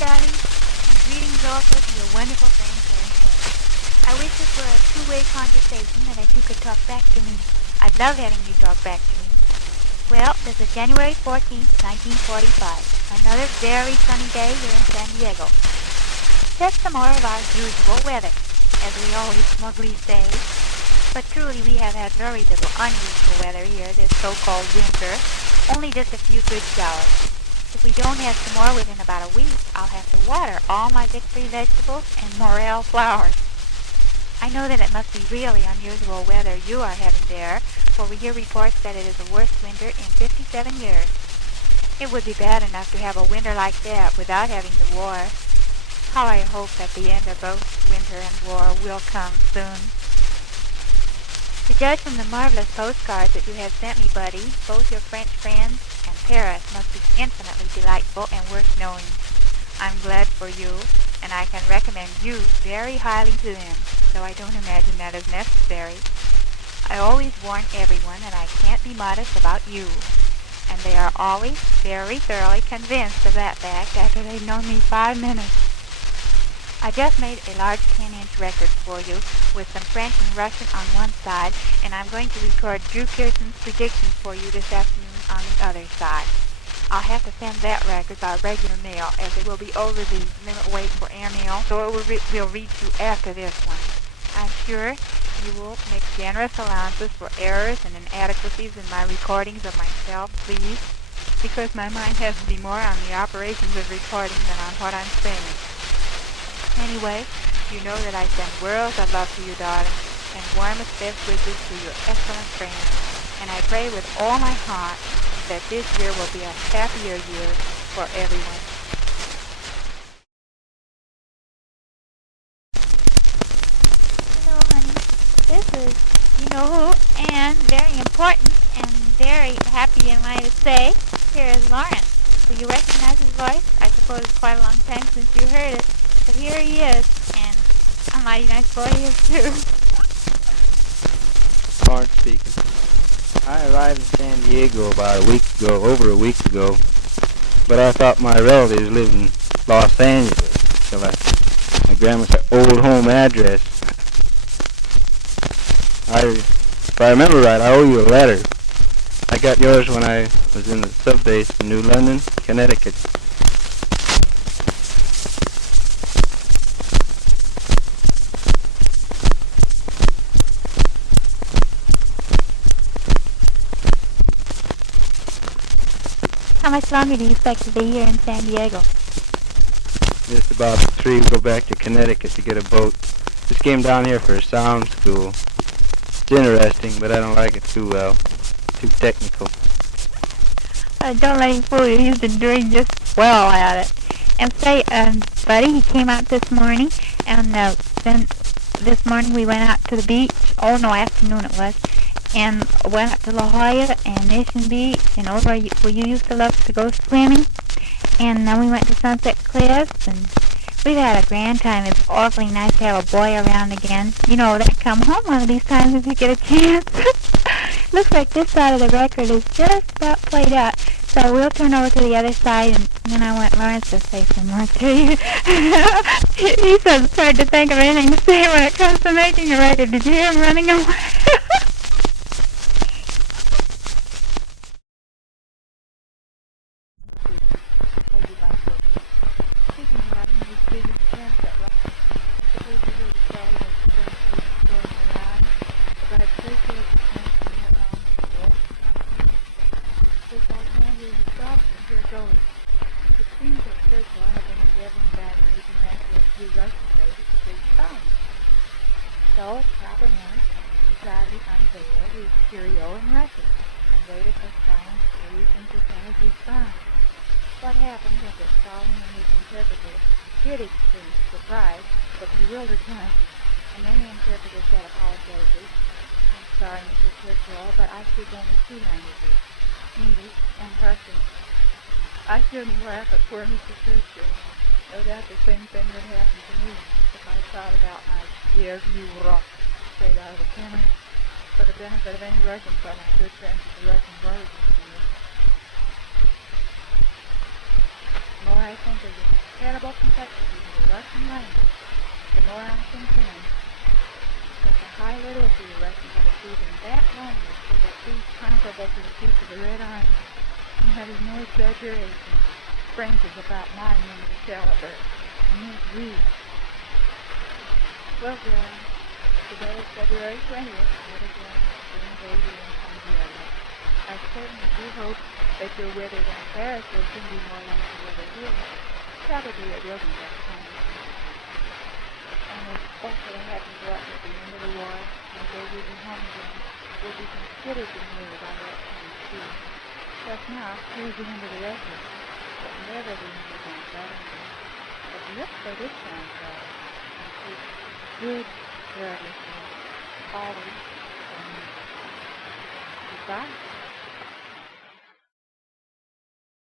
darling, and greetings also to your wonderful friend, Karen. I wish this were a two-way conversation and that you could talk back to me. I'd love having you talk back to me. Well, this is January 14th, 1945. Another very sunny day here in San Diego. Just some more of our usual weather, as we always smugly say. But truly, we have had very little unusual weather here this so-called winter. Only just a few good showers. If we don't have some more within about a week, I'll have to water all my victory vegetables and morel flowers. I know that it must be really unusual weather you are having there, for we hear reports that it is the worst winter in 57 years. It would be bad enough to have a winter like that without having the war. How I hope that the end of both winter and war will come soon. To judge from the marvelous postcards that you have sent me, buddy, both your French friends and Paris must be infinitely delightful and worth knowing. I'm glad for you, and I can recommend you very highly to them, though I don't imagine that is necessary. I always warn everyone that I can't be modest about you, and they are always very thoroughly convinced of that fact after they've known me 5 minutes. I just made a large 10-inch record for you with some French and Russian on one side, and I'm going to record Drew Pearson's predictions for you this afternoon on the other side. I'll have to send that record by regular mail, as it will be over the limit weight for airmail, so it will reach you after this one. I'm sure you will make generous allowances for errors and inadequacies in my recordings of myself, please, because my mind has to be more on the operations of recording than on what I'm saying. Anyway, you know that I send worlds of love to you, darling, and warmest best wishes to your excellent friends, and I pray with all my heart that this year will be a happier year for everyone. Hello, honey. This is you-know-who, and very important, and very happy, am I to say. Here is Lawrence. Do you recognize his voice? I suppose it's quite a long time since you heard it. But here he is, and a mighty nice boy he is too. Lawrence speaking. I arrived in San Diego about over a week ago, but I thought my relatives lived in Los Angeles, so my grandma's old home address. If I remember right, I owe you a letter. I got yours when I was in the subbase in New London, Connecticut. How much longer do you expect to be here in San Diego? Just about 3, we go back to Connecticut to get a boat. Just came down here for a sound school. It's interesting, but I don't like it too well. Too technical. Don't let him fool you. He's been doing just well at it. And say, buddy, he came out this morning, and then this morning we went out to the beach. Oh, no, afternoon it was. And went up to La Jolla and Mission Beach and over where you used to love to go swimming. And then we went to Sunset Cliffs, and we've had a grand time. It's awfully nice to have a boy around again. You know, that come home one of these times if you get a chance. Looks like this side of the record is just about played out. So we'll turn over to the other side, and then I want Lawrence to say some more to you. He's so hard to think of anything to say when it comes to making a record. Did you hear him running away? So, at proper moment, he proudly unveiled his curio in Russian and waited for silent reason to his response. What happened was that Stalin and his interpreter did experience surprise, but bewildered Johnson, and then the interpreter said apologetically, "I'm sorry, Mr. Churchill, but I speak only 2 languages, English and Russian." I shouldn't laugh at poor Mr. Churchill. No doubt the same thing would happen to me if I thought about my "Yes, you rock" straight out of a camera. For the benefit of any Russian from my good friends with the Russian words. I think of the incredible complexity of the Russian language, the more I contend that the high literacy of Russians have achieved in that language so that these conquerors of the chief of the Red Army, and that is no exaggeration, springs is about 9 men of caliber, and is real. Well, John, today is February 20th, what a spring baby in Condiella. I certainly do hope that your weather down Paris will soon be more like the weather here. Probably it will be that time. And if that's what happens to us at the end of the war, and they will be home again, will be considerably nearer by that time, too. Just now, here's the end of the record, but never the end of my battle. But look for this time, brother. Good, good, always, goodbye.